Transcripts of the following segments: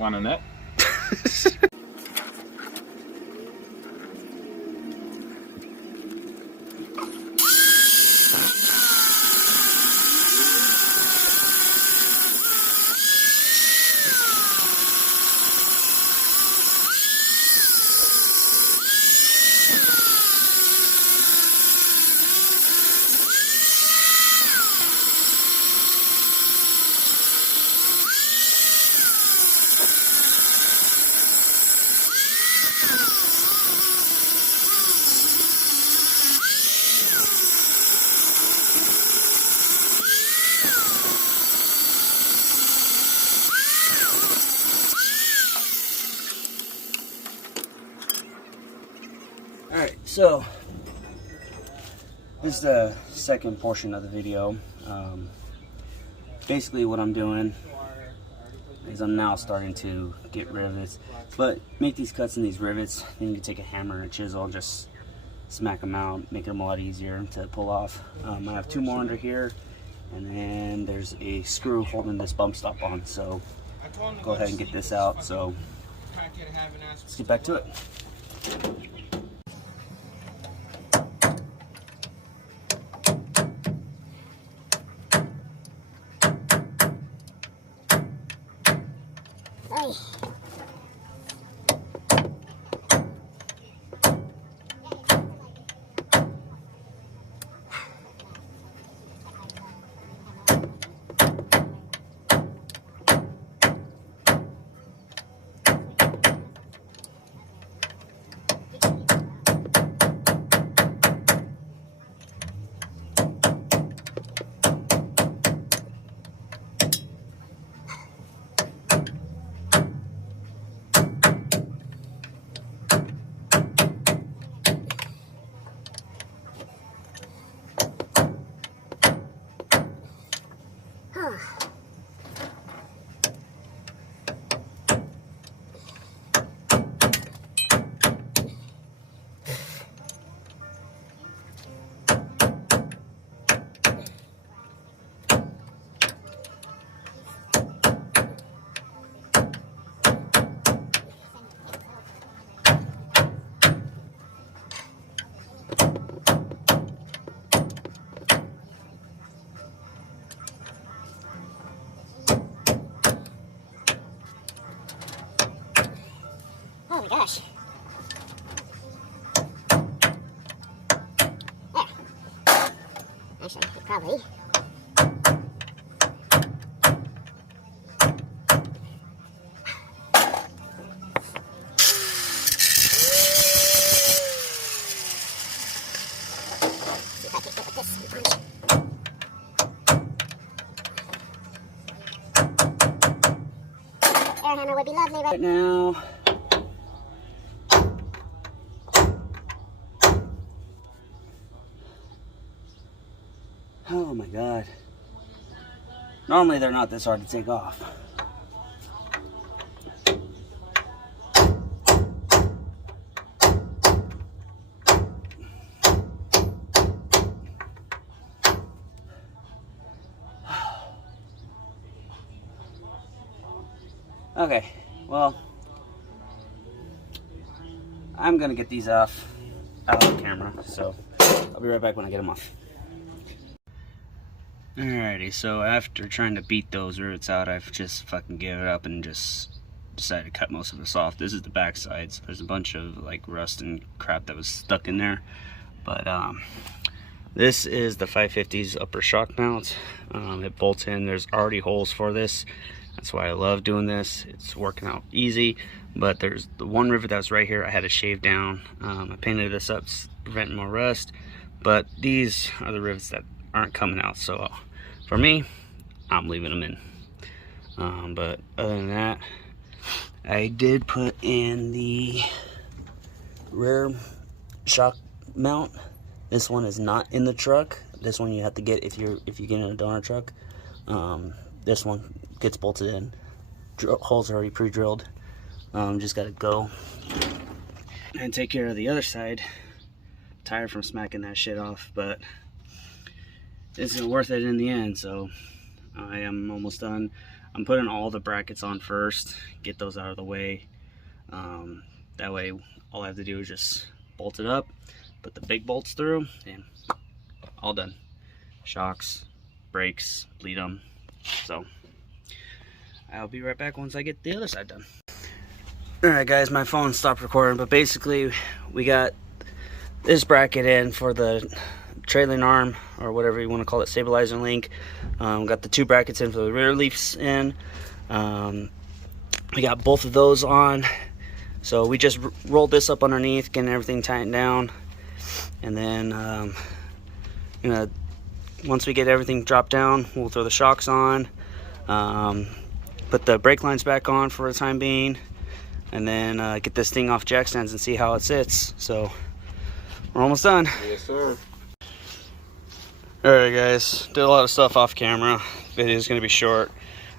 Want a net? Alright, so this is the second portion of the video. Basically what I'm doing is I'm now starting to get rivets, but make these cuts in these rivets. Then you can take a hammer and a chisel and just smack them out, make them a lot easier to pull off. I have two more under here, and then there's a screw holding this bump stop on, so go ahead and get this out. So let's get back to it. Oh my gosh. There. Actually, probably. See if I can get with this punch. Air hammer would be lovely right now. Oh my god. Normally they're not this hard to take off. Okay, well, I'm gonna get these out of the camera, so I'll be right back when I get them off. Alrighty, so after trying to beat those rivets out, I've just fucking given it up and just decided to cut most of this off. This is the back side, so there's a bunch of like rust and crap that was stuck in there. But this is the 550's upper shock mount. It bolts in. There's already holes for this. That's why I love doing this. It's working out easy. But there's the one rivet that was right here I had to shave down. I painted this up to prevent more rust. But these are the rivets that aren't coming out, so for me, I'm leaving them in. But other than that, I did put in the rear shock mount. This one is not in the truck. This one you have to get if you get in a donor truck. This one gets bolted in. Holes are already pre-drilled. Just gotta go and take care of the other side. Tired from smacking that shit off, but it's worth it in the end. So I am almost done. I'm putting all the brackets on first, get those out of the way. That way all I have to do is just bolt it up, put the big bolts through, and all done. Shocks, brakes, bleed them. So I'll be right back once I get the other side done. Alright guys, my phone stopped recording, but basically we got this bracket in for the trailing arm, or whatever you want to call it, stabilizer link. Got the 2 brackets in for the rear leafs in. We got both of those on. So we just rolled this up underneath, getting everything tightened down. And then, once we get everything dropped down, we'll throw the shocks on. Put the brake lines back on for the time being. And then get this thing off jack stands and see how it sits. So we're almost done. Yes, sir. Alright guys, did a lot of stuff off camera. Video is going to be short.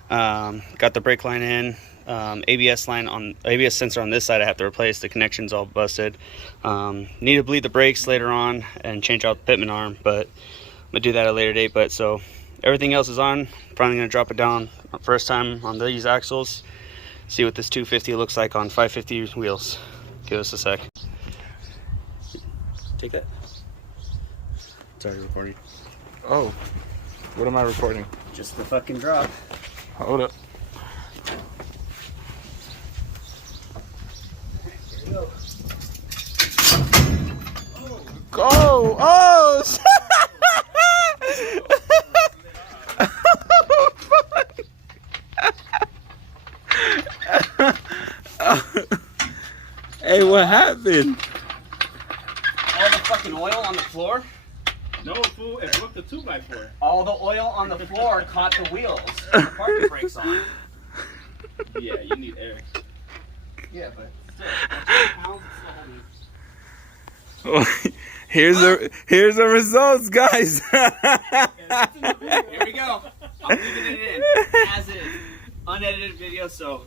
Got the brake line in. ABS sensor on this side I have to replace. The connection's all busted. Need to bleed the brakes later on and change out the pitman arm, but I'm gonna do that at a later date. But so everything else is on. Finally gonna drop it down first time on these axles. See what this 250 looks like on 550 wheels. Give us a sec. Take that. It's already recording. Oh, what am I recording? Just the fucking drop. Hold up. Here we go. Go! Oh! Hey, what happened? All the fucking oil on the floor? No, fool, it broke the 2x4. All the oil on the floor caught the wheels. The parking brakes on. Yeah, you need air. Yeah, but still, Here's the results, guys. here we go. I'm leaving it in as is. Unedited video, so.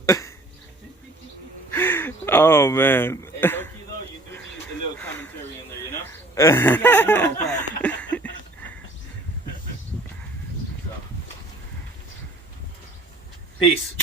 Oh man. Hey, low-key though, you do need a little commentary in there, you know? Yeah, I know, but- So. Peace.